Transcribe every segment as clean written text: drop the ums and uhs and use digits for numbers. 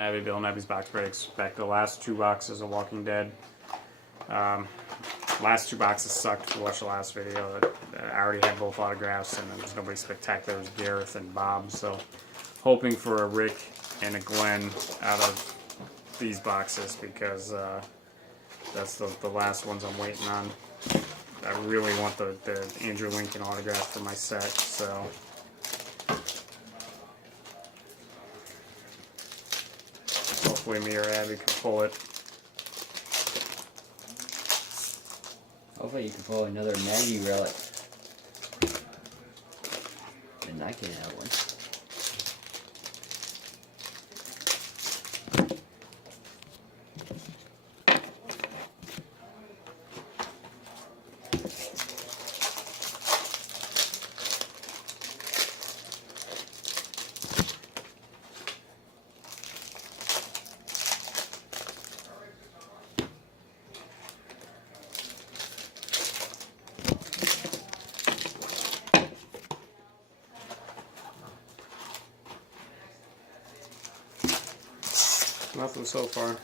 Nabby Bill, Nabby's Box Breaks. Back to the last 2 boxes of Walking Dead. Last 2 boxes sucked. If you watched the last video, I already had both autographs, and there was nobody spectacular. It was Gareth and Bob. So, hoping for a Rick and a Glenn out of these boxes, because that's the last ones I'm waiting on. I really want the Andrew Lincoln autograph for my set, so. Hopefully me or Abby can pull it. Hopefully you can pull another Maggie relic. And I can have one. Nothing so far.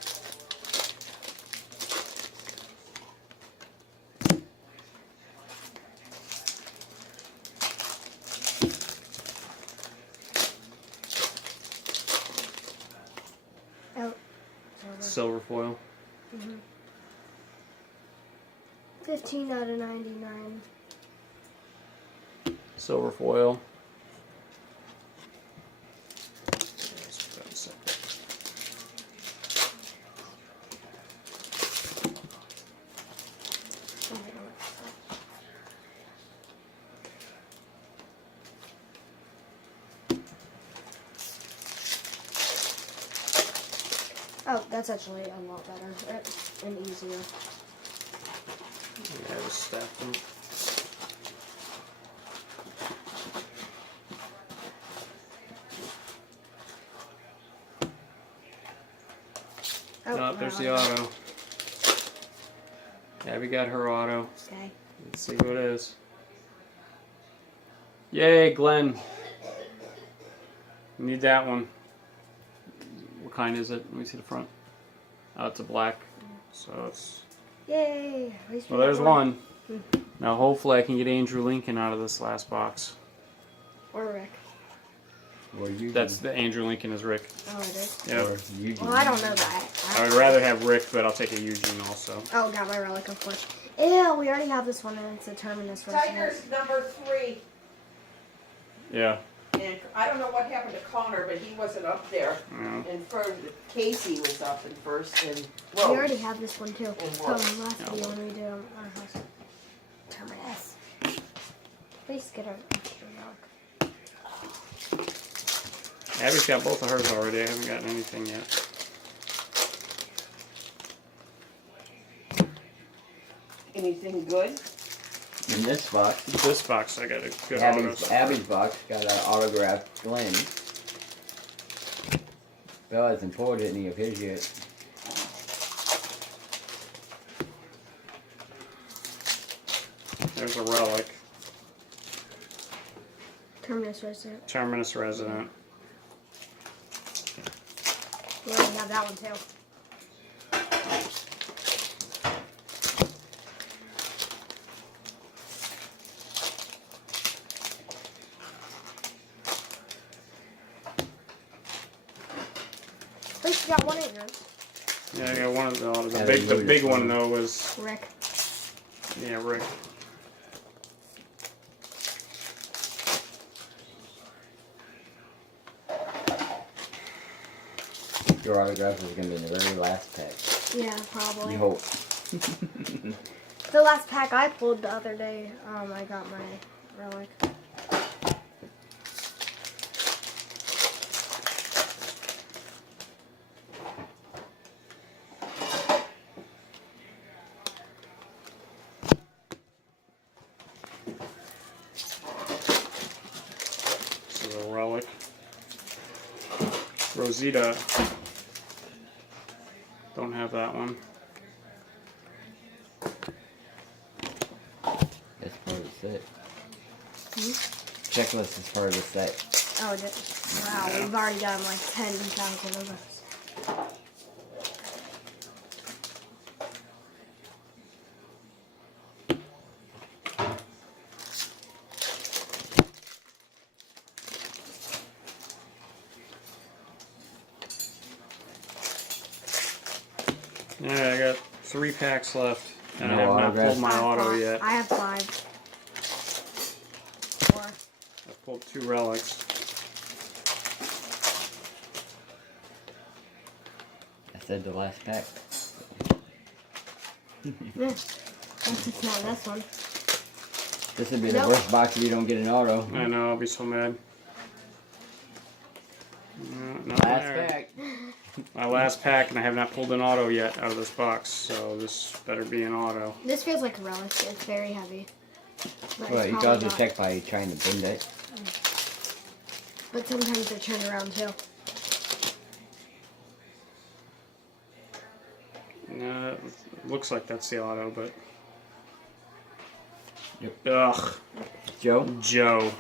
Oh, Silver foil. 15 out of 99. Silver foil. Oh, that's actually a lot better and easier. Yeah, I just stacked them. Oh, there's the auto. Abby got her auto. Okay. Let's see who it is. Yay, Glenn. We need that one. What kind is it? Let me see the front. Oh, it's a black. So it's... Yay! At least Well, there's one. Now, hopefully I can get Andrew Lincoln out of this last box. Or Rick. Or you. That's the Andrew Lincoln is Rick. Oh, it is? Yeah. Or Eugene. Well, I don't know that. I would rather have Rick, but I'll take a Eugene also. Oh, got my relic, of course. Ew, we already have this one, and it's a Terminus Tiger's number 3. Yeah. And I don't know what happened to Connor, but he wasn't up there. Yeah. And first, Casey was up in first, and We already have this one, too. And From what? last Yeah, video what? when we did our house. Terminus. Please get our extra relic. Abby's got both of hers already. I haven't gotten anything yet. anything good? In this box, This box, I got a good auto. Abby's box got an autographed Glenn. Bill hasn't pulled any of his yet. There's a relic. Terminus resident. Terminus resident. We already have that one, too. At least you got one in yours. Yeah, I got one of the auto. Yeah, The big one though was Rick. yeah, Rick. Your autograph is going to be in the very last pack. Yeah, probably. You hope. The last pack I pulled the other day, I got my relic. This is a relic. Rosita. Don't have that one. That's part of the set. Checklist is part of the set. Oh, it did. Wow, Yeah. we've already done like 10,000 of those. Alright, I got 3 packs left, and No I have not autographs? pulled my I have auto five. yet. I have 5. 4. I've pulled 2 relics. I said the last pack. That's just not this one. This would be the Nope. worst box if you don't get an auto. I know, I'll be so mad. No, not Last there. pack. My last pack, and I have not pulled an auto yet out of this box, so this better be an auto. This feels like a relic. It's very heavy. But Well, it's you probably cause a not. check by trying to bend it. But sometimes they turn around too. No, it looks like that's the auto, but... Yep. Ugh, Joe? Joe.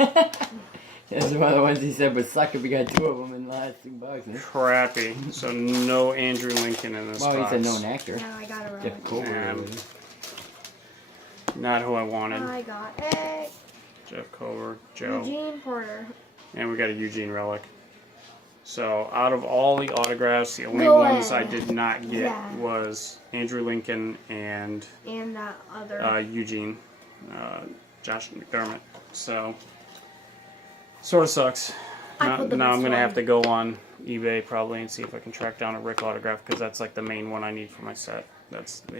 This is one of the ones he said would suck if we got 2 of them in the last 2 boxes. Crappy. So no Andrew Lincoln in this Well, box. he's a known actor. Now I got a relic. Jeff Cooper. Not who I wanted. I got a Jeff Culver, Joe. Eugene Porter. And we got a Eugene relic. So out of all the autographs, the only Go ones I ahead. did not get Yeah. was Andrew Lincoln and And that other. Eugene, Josh McDermott. So sort of sucks. I Now, put the now I'm best gonna one. have to go on eBay probably and see if I can track down a Rick autograph, because that's like the main one I need for my set.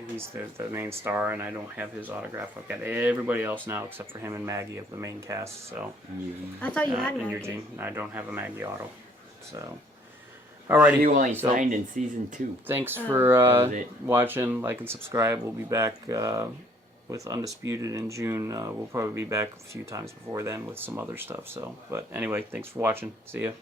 He's the main star, and I don't have his autograph. I've got everybody else now except for him and Maggie of the main cast. So I thought you had and Maggie. Eugene. I don't have a Maggie auto. So alrighty. You only So, signed in season 2. thanks That for was it. watching. Like and subscribe. We'll be back with Undisputed in June. We'll probably be back a few times before then with some other stuff. So, but anyway, thanks for watching. See ya.